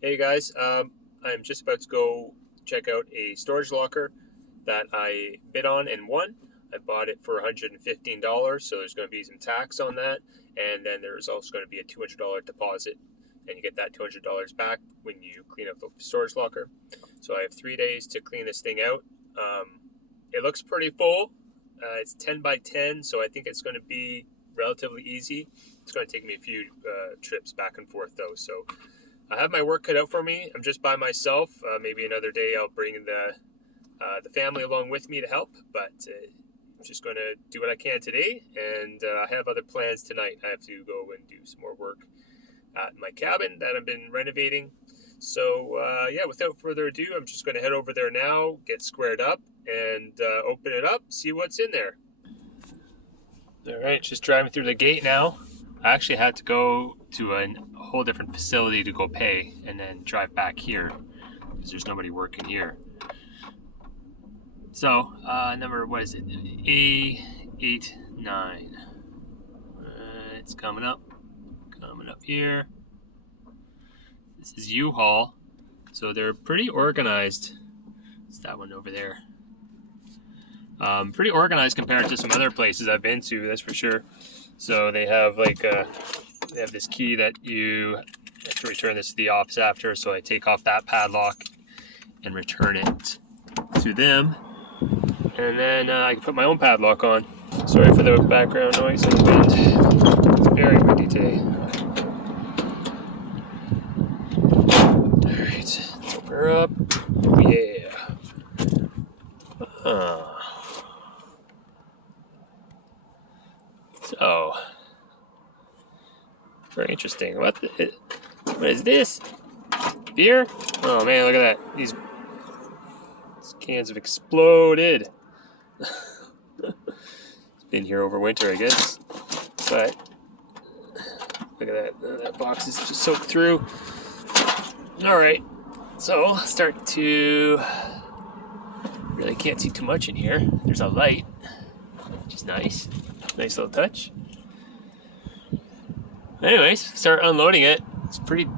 Hey guys, I'm just about to go check out a storage locker that I bid on and won. I bought it for $115, so there's going to be some tax on that, and then there's also going to be a $200 deposit, and you get that $200 back when you clean up the storage locker. So I have 3 days to clean this thing out. It looks pretty full. It's 10 by 10, so I think it's going to be relatively easy. It's going to take me a few trips back and forth though, so I have my work cut out for me. I'm just by myself. Maybe another day I'll bring the family along with me to help, but I'm just going to do what I can today, and I have other plans tonight. I have to go and do some more work at my cabin that I've been renovating. So yeah, without further ado, I'm just going to head over there now, get squared up, and open it up, see what's in there. All right, just driving through the gate now. I actually had to go to a whole different facility to go pay and then drive back here because there's nobody working here. So, number, what is it? A89. It's coming up here. This is U-Haul. So they're pretty organized. It's that one over there. Pretty organized compared to some other places I've been to, that's for sure. So they have they have this key that you have to return this to the office after. So I take off that padlock and return it to them, and then I can put my own padlock on. Sorry for the background noise and the wind. It's very windy today. All right, let's open her up. Yeah. So, very interesting. What is this? Beer? Oh man, look at that. These cans have exploded. It's been here over winter, I guess. But look at that. That box is just soaked through. Alright, so start to... Really can't see too much in here. There's a light, which is nice. Nice little touch. Anyways, start unloading it. It's pretty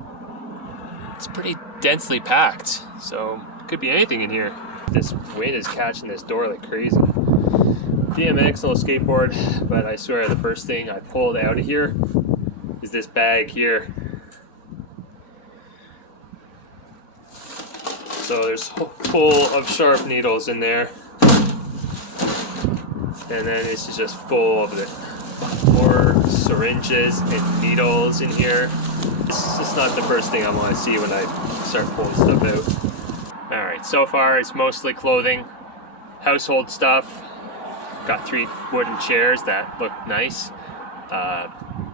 densely packed, so could be anything in here. This wind is catching this door like crazy. BMX, little skateboard, but I swear the first thing I pulled out of here is this bag here. So there's full of sharp needles in there, and then this is just full of more syringes and needles in here. It's just not the first thing I want to see when I start pulling stuff out. Alright, so far it's mostly clothing, household stuff. Got 3 wooden chairs that look nice.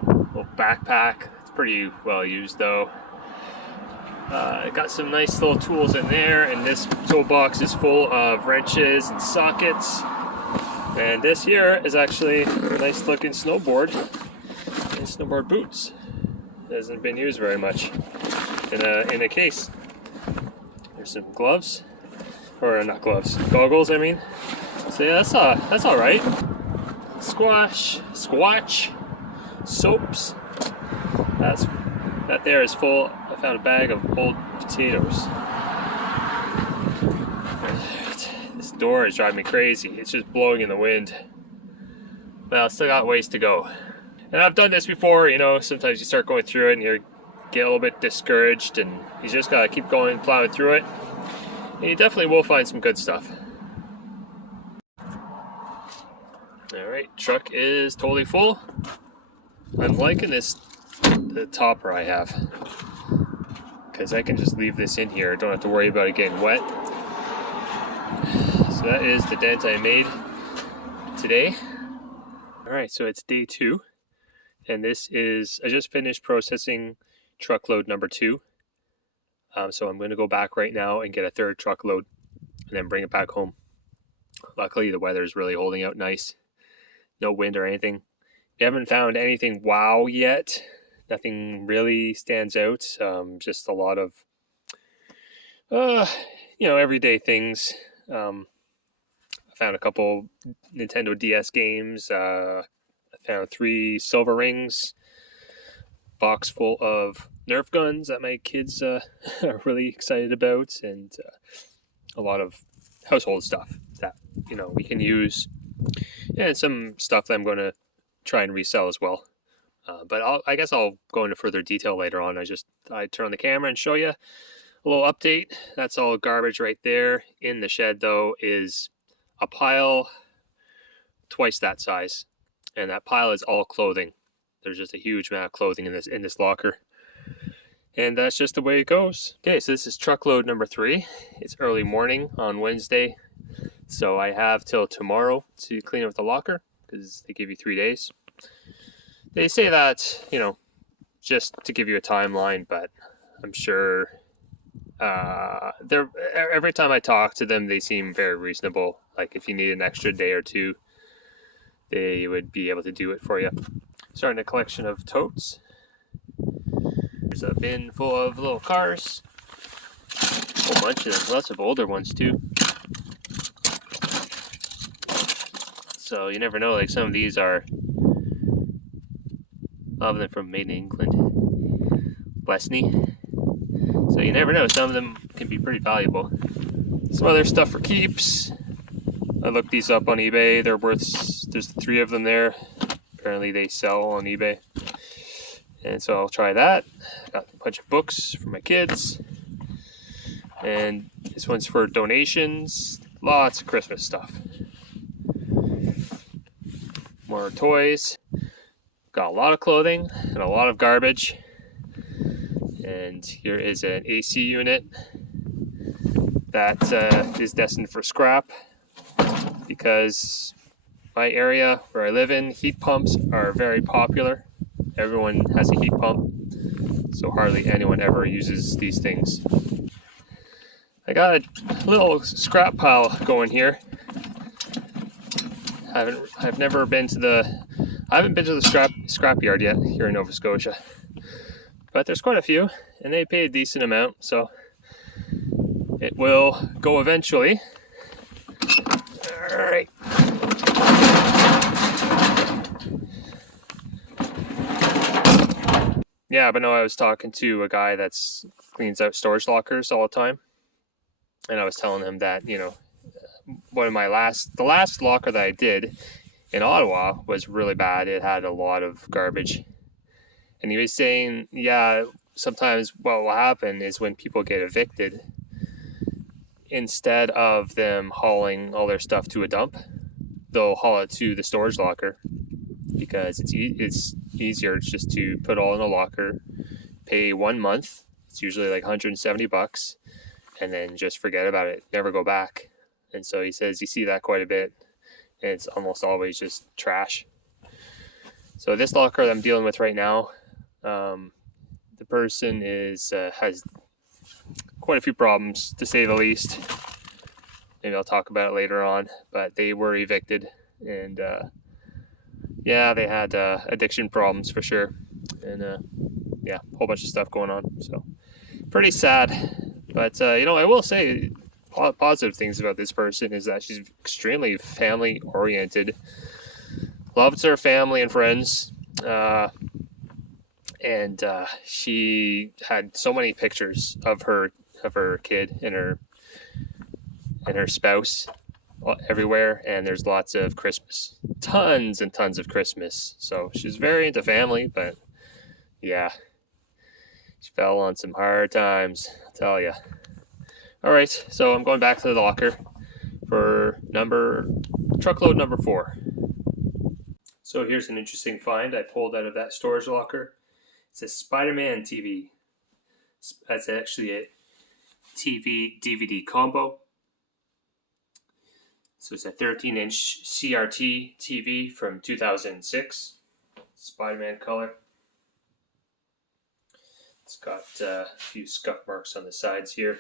Little backpack, it's pretty well used though. Got some nice little tools in there, and this toolbox is full of wrenches and sockets. And this here is actually a nice looking snowboard and snowboard boots. Hasn't been used very much. In a case. There's some gloves, or not gloves, goggles. I mean. So yeah, that's all right. Squatch, soaps. That there is full. I found a bag of old potatoes. This door is driving me crazy. It's just blowing in the wind. Well, still got ways to go. And I've done this before, you know, sometimes you start going through it and you get a little bit discouraged, and you just gotta keep going, plowing through it. And you definitely will find some good stuff. Alright, truck is totally full. I'm liking the topper I have, because I can just leave this in here. I don't have to worry about it getting wet. So that is the dent I made today. Alright, so it's day 2. And this is, I just finished processing truckload number 2. So I'm going to go back right now and get a 3rd truckload and then bring it back home. Luckily the weather is really holding out nice. No wind or anything. We haven't found anything wow yet. Nothing really stands out. Just a lot of, everyday things. I found a couple Nintendo DS games. I found 3 silver rings. box full of Nerf guns that my kids are really excited about, and a lot of household stuff that we can use, and some stuff that I'm going to try and resell as well. But I guess I'll go into further detail later on. I turn on the camera and show you a little update. That's all garbage right there. In the shed though is a pile twice that size, and that pile is all clothing. There's just a huge amount of clothing in this locker, and that's just the way it goes. Okay, so this is truckload number 3. It's early morning on Wednesday, so I have till tomorrow to clean up the locker because they give you 3 days. They say that, just to give you a timeline, but I'm sure every time I talk to them, they seem very reasonable. Like if you need an extra day or two, they would be able to do it for you. Starting a collection of totes. There's a bin full of little cars. A whole bunch of them, lots of older ones too. So you never know, like some of these are, all of them from Made in England. Lesney. So you never know, some of them can be pretty valuable. Some other stuff for keeps. I looked these up on eBay. They're worth, there's 3 of them there. Apparently they sell on eBay. And so I'll try that. Got a bunch of books for my kids. And this one's for donations. Lots of Christmas stuff. More toys. Got a lot of clothing and a lot of garbage. And here is an AC unit that is destined for scrap, because my area where I live in, heat pumps are very popular. Everyone has a heat pump, so hardly anyone ever uses these things. I got a little scrap pile going here. I haven't been to the scrap yard yet here in Nova Scotia, but there's quite a few, and they pay a decent amount, so it will go eventually. All right. Yeah, but no, I was talking to a guy that cleans out storage lockers all the time, and I was telling him that, one of the last locker that I did in Ottawa was really bad. It had a lot of garbage, and he was saying, yeah, sometimes what will happen is when people get evicted, instead of them hauling all their stuff to a dump, they'll haul it to the storage locker, because it's easier just to put all in a locker, pay 1 month. It's usually like $170, and then just forget about it, never go back. And so he says you see that quite a bit, and it's almost always just trash. So this locker that I'm dealing with right now, the person has quite a few problems, to say the least. Maybe I'll talk about it later on, but they were evicted, and yeah, they had addiction problems for sure, and yeah, a whole bunch of stuff going on. So pretty sad, but I will say positive things about this person is that she's extremely family oriented, loves her family and friends, and she had so many pictures of her kid and her spouse everywhere, and there's lots of Christmas, tons and tons of Christmas. So she's very into family, but yeah, she fell on some hard times, I'll tell you. All right, so I'm going back to the locker for truckload number 4. So here's an interesting find I pulled out of that storage locker. It's a Spider-Man TV. That's actually a TV DVD combo. So it's a 13-inch CRT TV from 2006, Spider-Man color. It's got a few scuff marks on the sides here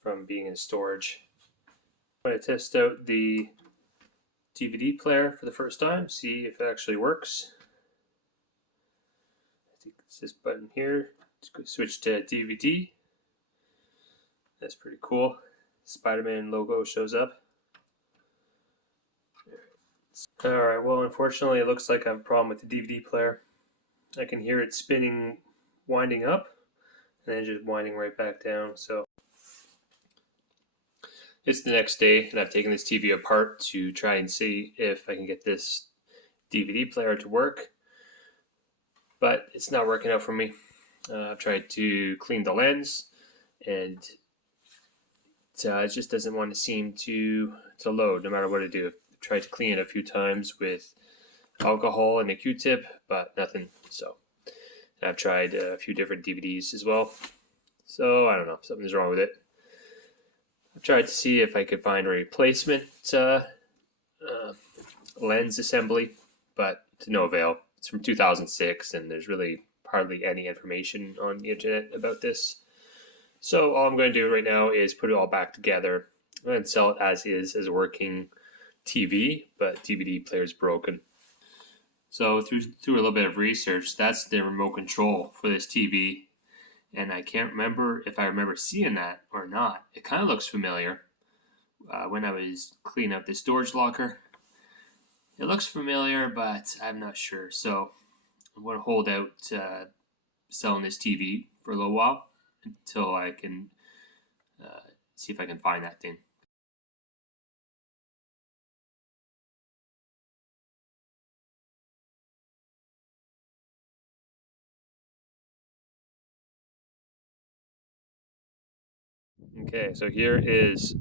from being in storage. I'm going to test out the DVD player for the first time, see if it actually works. I think it's this button here. Switch to DVD. That's pretty cool. Spider-Man logo shows up. Alright, well, unfortunately it looks like I have a problem with the DVD player. I can hear it spinning, winding up, and then just winding right back down. So it's the next day, and I've taken this TV apart to try and see if I can get this DVD player to work, but it's not working out for me. I've tried to clean the lens, and it just doesn't want to seem to load no matter what I do. I've tried to clean it a few times with alcohol and a Q-tip, but nothing. So I've tried a few different DVDs as well. So I don't know, something's wrong with it. I've tried to see if I could find a replacement lens assembly, but to no avail. It's from 2006, and there's really hardly any information on the internet about this. So all I'm going to do right now is put it all back together and sell it as is, as a working TV, but DVD player is broken. So through a little bit of research, that's the remote control for this TV, and I can't remember if I remember seeing that or not. It kind of looks familiar when I was cleaning up the storage locker. It looks familiar, but I'm not sure. So I'm going to hold out selling this TV for a little while until I can see if I can find that thing. Okay, so here is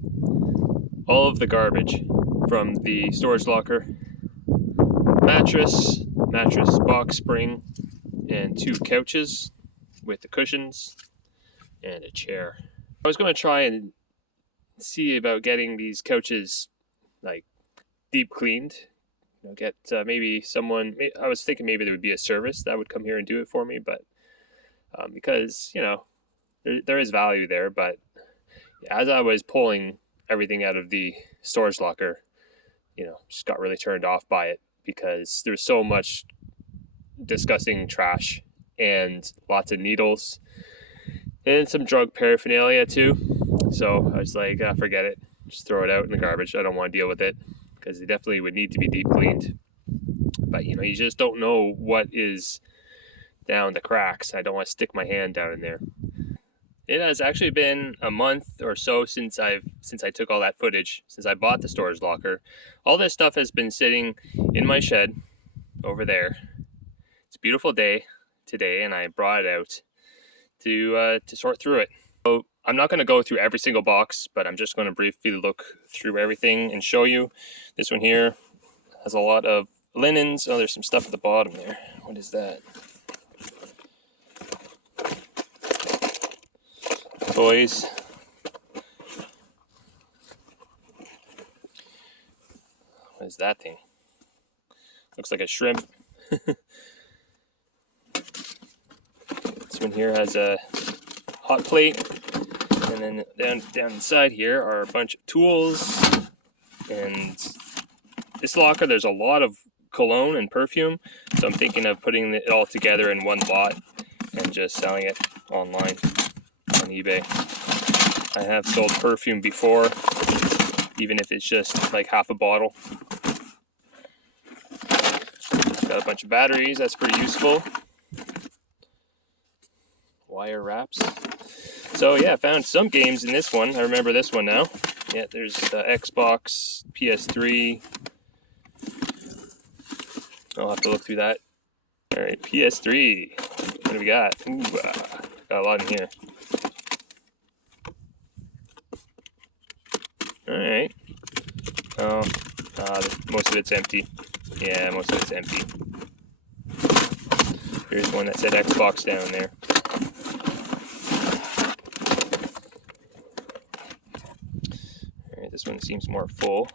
all of the garbage from the storage locker. Mattress box spring, and 2 couches with the cushions, and a chair. I was going to try and see about getting these couches like deep cleaned. Get maybe someone. I was thinking maybe there would be a service that would come here and do it for me, but because there is value there. But as I was pulling everything out of the storage locker, just got really turned off by it because there's so much disgusting trash and lots of needles and some drug paraphernalia too. So I was like, forget it, just throw it out in the garbage. I don't want to deal with it because it definitely would need to be deep cleaned. But you just don't know what is down the cracks. I don't want to stick my hand down in there. It has actually been a month or so since I took all that footage, since I bought the storage locker. All this stuff has been sitting in my shed over there. It's a beautiful day today, and I brought it out to sort through it. So I'm not going to go through every single box, but I'm just going to briefly look through everything and show you. This one here has a lot of linens. Oh, there's some stuff at the bottom there. What is that? Toys. What is that thing? Looks like a shrimp. This one here has a hot plate, and then down inside here are a bunch of tools. And this locker, there's a lot of cologne and perfume, so I'm thinking of putting it all together in one lot and just selling it online on eBay. I have sold perfume before, even if it's just like half a bottle. Got a bunch of batteries, that's pretty useful. Wire wraps. So yeah, I found some games in this one. I remember this one now. Yeah, there's the Xbox, PS3. I'll have to look through that. Alright, PS3. What do we got? Ooh, got a lot in here. Alright. Oh, most of it's empty. Yeah, most of it's empty. Here's one that said Xbox down there. Alright, this one seems more full.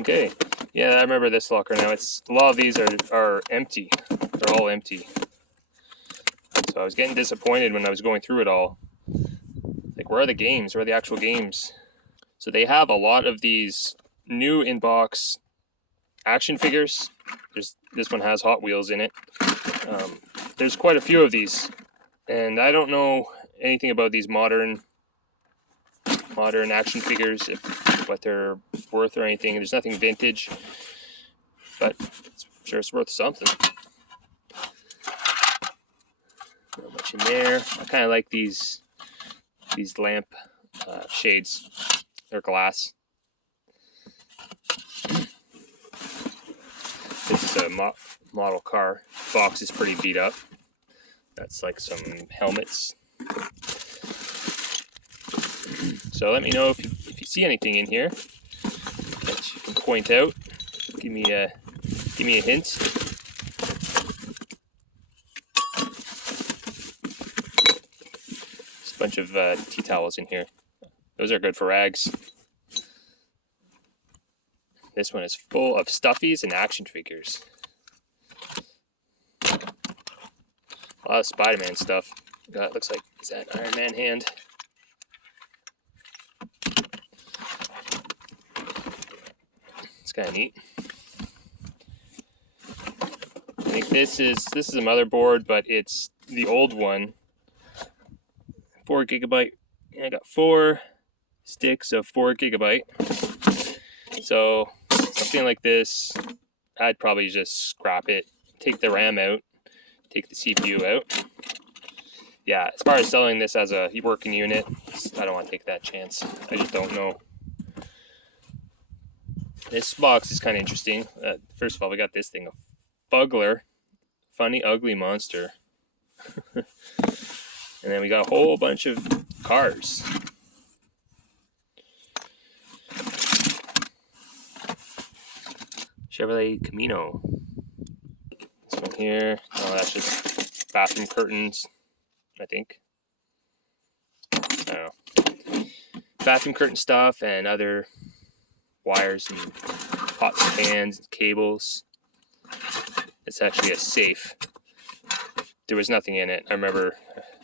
Okay, yeah, I remember this locker now. A lot of these are empty. They're all empty. So I was getting disappointed when I was going through it all. Like, where are the games? Where are the actual games? So they have a lot of these new in-box action figures. This one has Hot Wheels in it. There's quite a few of these, and I don't know anything about these modern action figures, what they're worth or anything. There's nothing vintage, but sure it's worth something. Not much in there. I kind of like these lamp shades. They're glass. This is a model car. Box is pretty beat up. That's like some helmets. So let me know if you see anything in here that you can point out. Give me a hint. There's a bunch of tea towels in here. Those are good for rags. This one is full of stuffies and action figures. A lot of Spider-Man stuff. That looks like, is that an Iron Man hand? It's kind of neat. I think this is a motherboard, but it's the old one. 4 gigabyte. I got 4 sticks of 4 gigabyte. So something like this, I'd probably just scrap it, take the RAM out, take the CPU out. Yeah, as far as selling this as a working unit, I don't want to take that chance. I just don't know. This box is kind of interesting. First of all, we got this thing, a Fuggler, funny ugly monster. And then we got a whole bunch of cars. Chevrolet Camino. This one here, oh, that's just bathroom curtains, I think. I don't know. Bathroom curtain stuff and other wires and pots and pans and cables. It's actually a safe. There was nothing in it. I remember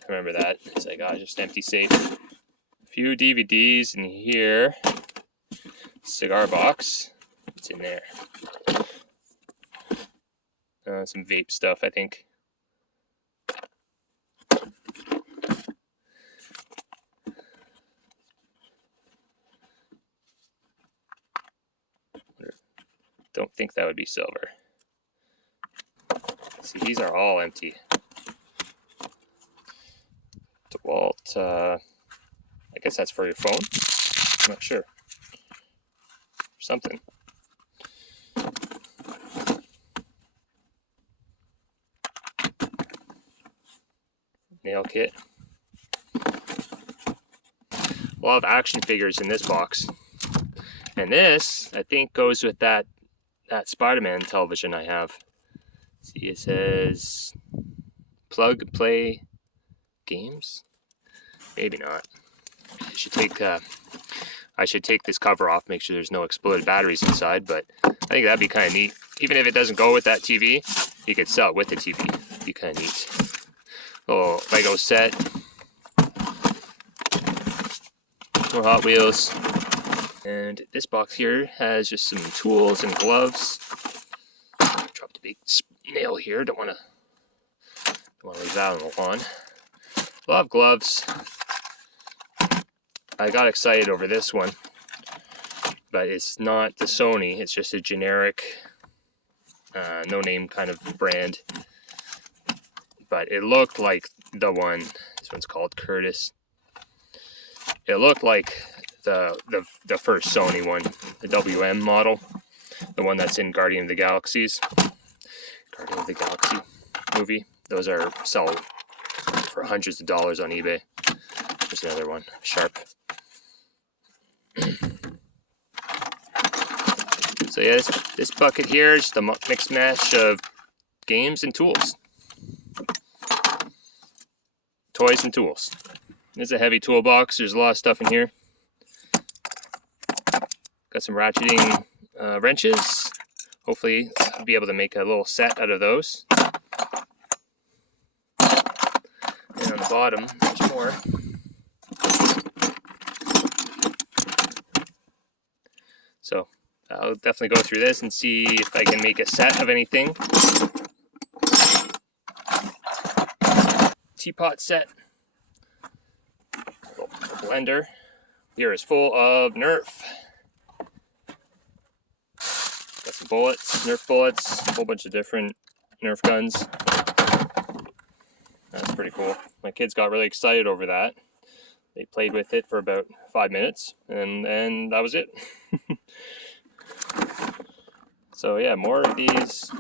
that. It's like, oh, just empty safe. A few DVDs in here. Cigar box. What's in there? Some vape stuff, I think. Don't think that would be silver. See, these are all empty. DeWalt, I guess that's for your phone. I'm not sure. Something. Nail kit. A lot of action figures in this box. And this, I think, goes with that Spider-Man television I have. See, it says plug and play games? Maybe not. I should take this cover off, make sure there's no exploded batteries inside, but I think that'd be kind of neat. Even if it doesn't go with that TV, you could sell it with the TV. It'd be kind of neat. Little Lego set. More Hot Wheels. And this box here has just some tools and gloves. Dropped a big nail here. Don't want to leave that on the lawn. A lot of gloves. I got excited over this one, but it's not the Sony. It's just a generic, no-name kind of brand. But it looked like the one. This one's called Curtis. It looked like the first Sony one, the WM model, the one that's in Guardian of the Galaxy movie. Those sell for hundreds of dollars on eBay. There's another one, Sharp. So yeah, this bucket here is the mixed mash of games and tools. Toys and tools. It's a heavy toolbox. There's a lot of stuff in here. Got some ratcheting wrenches. Hopefully I'll be able to make a little set out of those. And on the bottom, there's more. So I'll definitely go through this and see if I can make a set of anything. Teapot set. A blender. Here is full of Nerf. Got bullets, Nerf bullets, a whole bunch of different Nerf guns. That's pretty cool. My kids got really excited over that. They played with it for about 5 minutes, and that was it. So yeah, more of these.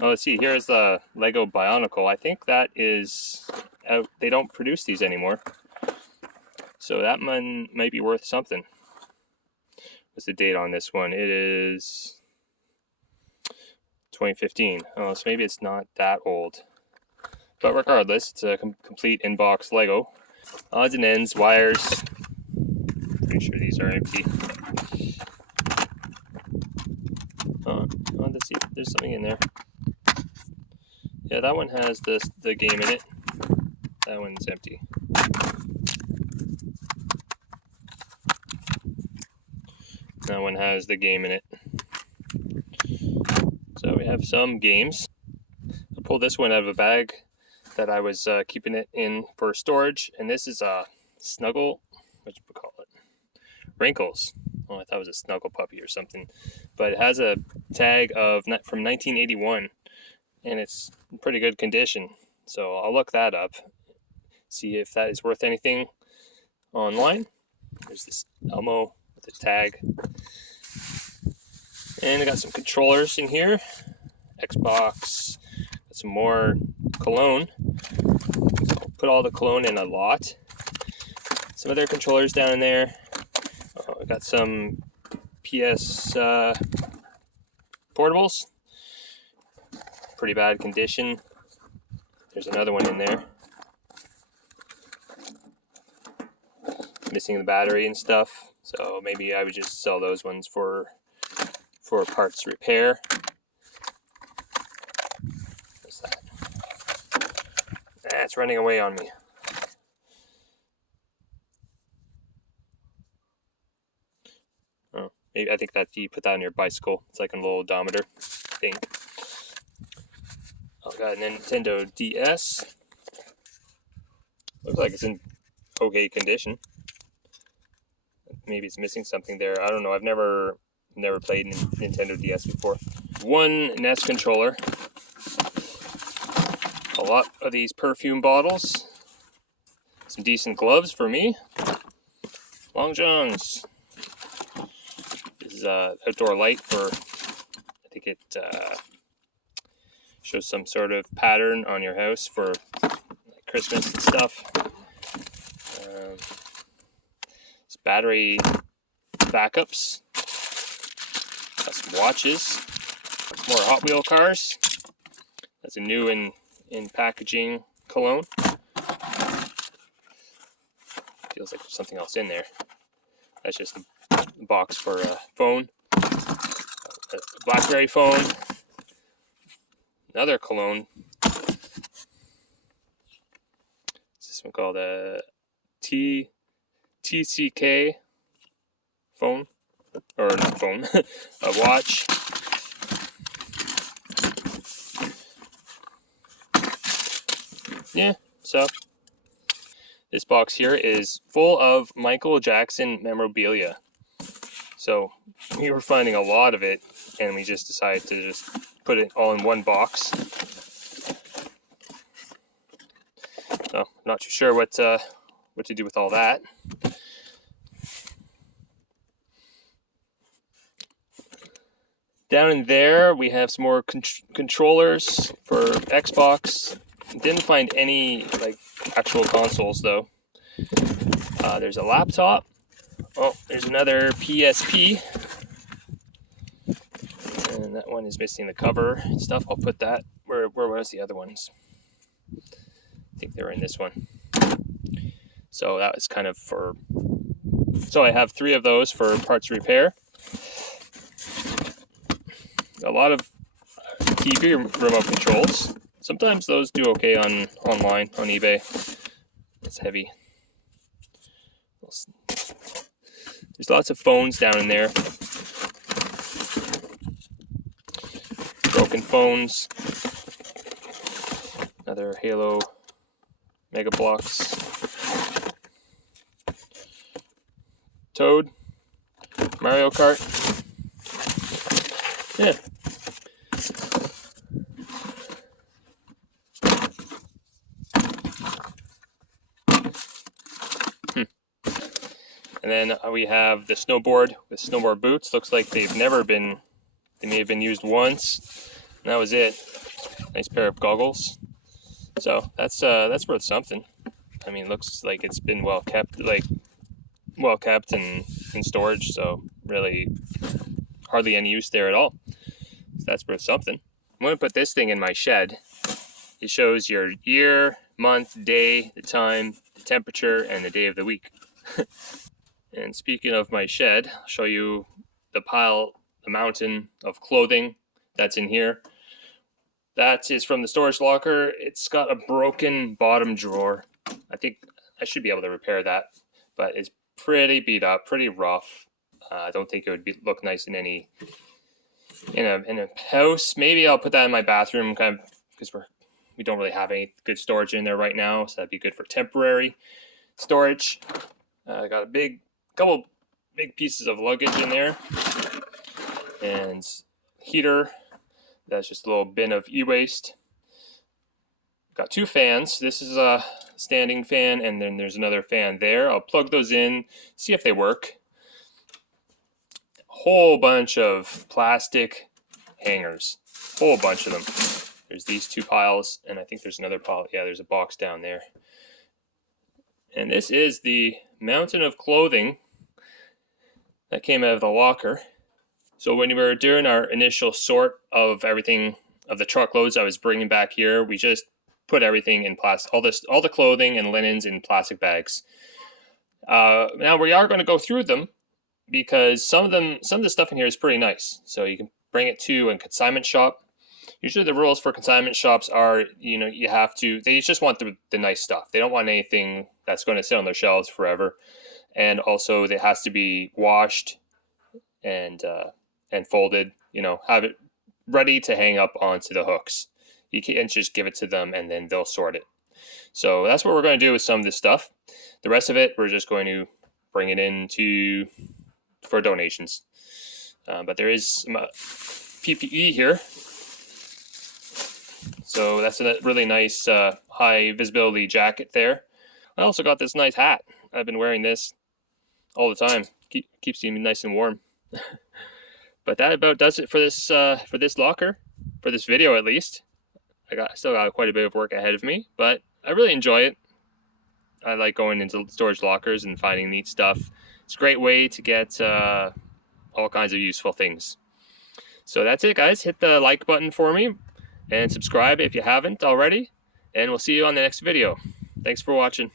Oh, let's see, here's the Lego Bionicle. I think that is out. They don't produce these anymore. So that one might be worth something. What's the date on this one? It is 2015. Oh, so maybe it's not that old. But regardless, it's a complete in-box Lego. Odds and ends, wires. Pretty sure these are empty. Oh, let's see. There's something in there. Yeah, that one has the game in it. That one's empty. That one has the game in it. So we have some games. I pulled this one out of a bag that I was keeping it in for storage, and this is a Snuggle, what you call it? Wrinkles. Oh, I thought it was a Snuggle puppy or something. But it has a tag of from 1981, and it's in pretty good condition. So I'll look that up, see if that is worth anything online. There's this Elmo with a tag. And I got some controllers in here. Xbox. Got some more cologne. Put all the cologne in a lot. Some other controllers down in there. I got some PS portables. Pretty bad condition. There's another one in there. Missing the battery and stuff. So maybe I would just sell those ones for parts repair. What's that? It's running away on me. Oh, maybe I think that you put that on your bicycle. It's like a little odometer thing. I got a Nintendo DS. Looks like it's in okay condition. Maybe it's missing something there. I don't know. I've never played Nintendo DS before. One NES controller. A lot of these perfume bottles. Some decent gloves for me. Long johns. This is an outdoor light for, I think it shows some sort of pattern on your house for like Christmas and stuff. It's battery backups. Got some watches. More Hot Wheel cars. That's a new in packaging cologne. Feels like there's something else in there. That's just a box for a phone. A BlackBerry phone. Another cologne. What's this one called? A TCK phone. Or not phone. A watch. Yeah, so this box here is full of Michael Jackson memorabilia. So we were finding a lot of it, and we just decided to just put it all in one box. So I'm not too sure what to do with all that. Down in there, we have some more controllers for Xbox. Didn't find any like actual consoles though. There's a laptop. Oh, there's another PSP. And that one is missing the cover and stuff. I'll put that. Where was the other ones? I think they were in this one. So that was kind of for... So I have 3 of those for parts repair. A lot of TV remote controls. Sometimes those do okay online on eBay. It's heavy. There's lots of phones down in there. Broken phones. Another Halo Mega Bloks. Toad. Mario Kart. Yeah. And then we have the snowboard with snowboard boots. Looks like they may have been used once. And that was it. Nice pair of goggles. So that's worth something. I mean, looks like it's been well kept and in storage. So really, hardly any use there at all. So that's worth something. I'm gonna put this thing in my shed. It shows your year, month, day, the time, the temperature, and the day of the week. And speaking of my shed, I'll show you the mountain of clothing that's in here. That is from the storage locker. It's got a broken bottom drawer. I think I should be able to repair that, but it's pretty beat up, pretty rough. I don't think it would look nice in a house. Maybe I'll put that in my bathroom, kind of, because we don't really have any good storage in there right now, so that'd be good for temporary storage. I got a couple big pieces of luggage in there, and heater. That's just a little bin of e-waste. Got 2 fans. This is a standing fan, and then there's another fan there. I'll plug those in, see if they work. A whole bunch of plastic hangers. Whole bunch of them. There's these 2 piles, and I think there's another pile. Yeah, there's a box down there. And this is the mountain of clothing that came out of the locker. So when we were doing our initial sort of everything, of the truckloads I was bringing back here, we just put everything in plastic, all the clothing and linens in plastic bags. Now we are going to go through them, because some of the stuff in here is pretty nice. So you can bring it to a consignment shop. Usually the rules for consignment shops are, they just want the nice stuff. They don't want anything that's going to sit on their shelves forever. And also it has to be washed and folded, have it ready to hang up onto the hooks. You can't just give it to them and then they'll sort it. So that's what we're going to do with some of this stuff. The rest of it, we're just going to bring it in for donations. But there is some PPE here. So that's a really nice high visibility jacket there. I also got this nice hat. I've been wearing this all the time. Keeps me nice and warm. But that about does it for this locker, for this video at least. I still got quite a bit of work ahead of me, but I really enjoy it. I like going into storage lockers and finding neat stuff. It's a great way to get all kinds of useful things. So that's it, guys. Hit the like button for me and subscribe if you haven't already, and we'll see you on the next video. Thanks for watching.